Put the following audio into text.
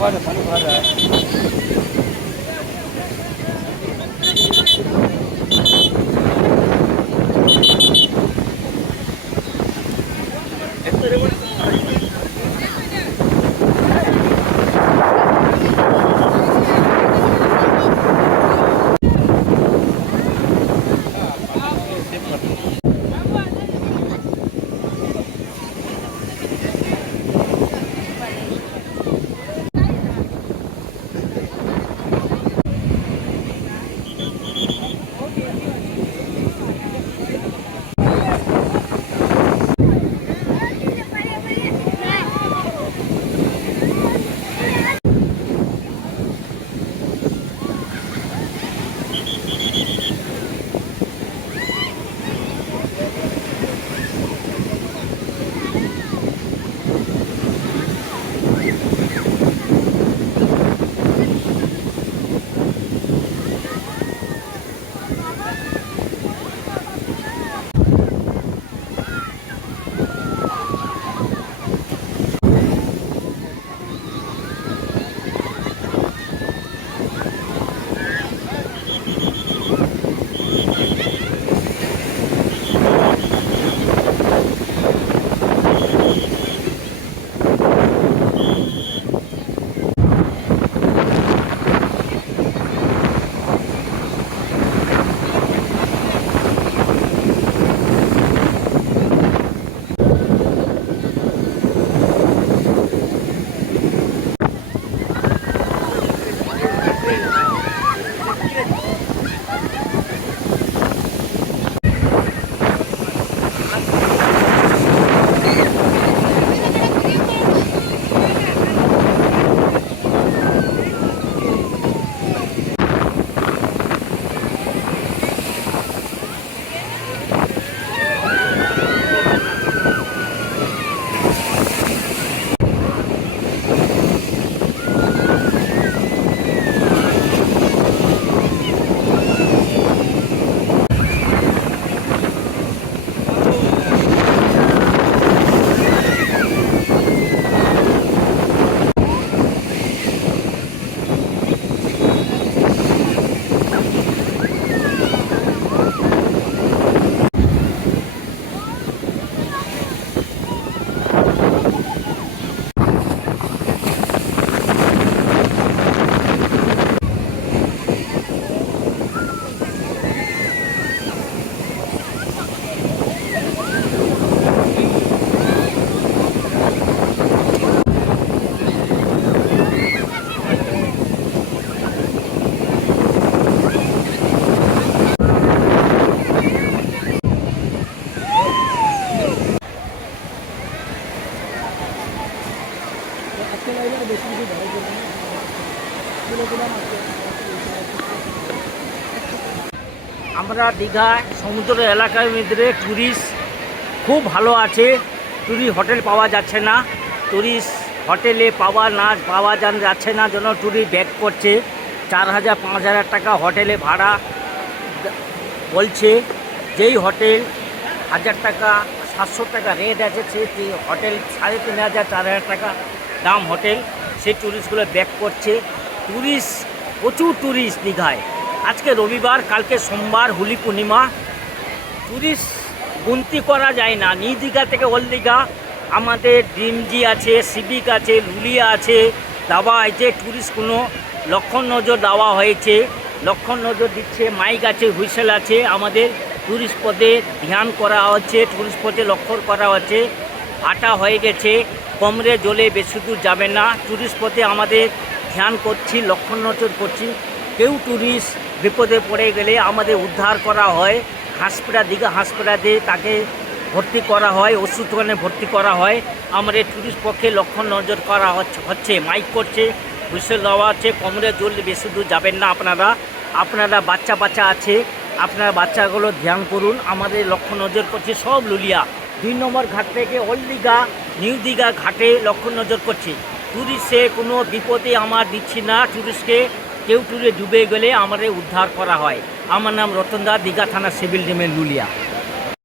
빨리 빨리 빨리 আমরা দীঘায় সমুদ্র এলাকার মধ্যে ট্যুরিস্ট খুব ভালো আছে। ট্যুরিস্ট হোটেল পাওয়া যাচ্ছে না। ট্যুরিস্ট হোটেলে পাওয়া না, পাওয়া যাচ্ছে না জন্য ট্যুরিস্ট ব্যাক করছে। চার হাজার, পাঁচ হাজার টাকা হোটেলে ভাড়া বলছে। যেই হোটেল হাজার টাকা, সাতশো টাকা রেট আছে, সেই হোটেল সাড়ে তিন হাজার, চার হাজার টাকা দাম হোটেল, সেই ট্যুরিস্টগুলো ব্যাক করছে। ট্যুরিস্ট প্রচুর ট্যুরিস্ট দীঘায় আজকে রবিবার, কালকে সোমবার, হোলি পূর্ণিমা। টুরিস্ট গুনতি করা যায় না। নিউ দীঘা থেকে ওল্ড দীঘা, আমাদের ডিমজি আছে, সিভিক আছে, লুলিয়া আছে দেওয়া হয়েছে টুরিস্ট কোনো লক্ষণ নজর দেওয়া হয়েছে। লক্ষণ নজর দিচ্ছে, মাইক আছে, হুইসেল আছে, আমাদের টুরিস্ট পদে ধ্যান করা হচ্ছে টুরিস্ট পদে লক্ষ্য করা হচ্ছে। আটা হয়ে গেছে। কমরে জলে বেশি দূর যাবে না। টুরিস্ট পথে আমাদের ধ্যান করছি, লক্ষণ নজর করছি। কেউ টুরিস্ট বিপদে পড়ে গেলে আমাদের উদ্ধার করা হয়। হাসপাতাল, দীঘা হাসপাতালে তাকে ভর্তি করা হয় ওষুধ ভর্তি করা হয়। আমাদের টুরিস্ট পক্ষে লক্ষণ নজর করা হচ্ছে হচ্ছে, মাইক করছে হুইসেল দেওয়া আছে, কমরে জল বেশি দূর যাবেন না আপনারা। আপনারা বাচ্চা বাচ্চা আছে, আপনারা বাচ্চাগুলো ধ্যান করুন। আমাদের লক্ষ্য নজর করছে সব লুলিয়া। দুই নম্বর ঘাট থেকে দীঘা নিউ দীঘা ঘাটে লক্ষ্য নজর করছি। টুরিস্টে কোনো বিপদে আমার দিচ্ছি না। টুরিস্টকে কেউ টুরে ডুবে গেলে আমাদের উদ্ধার করা হয়। আমার নাম রতন দা দীঘা থানা সিভিল ডিমের লুলিয়া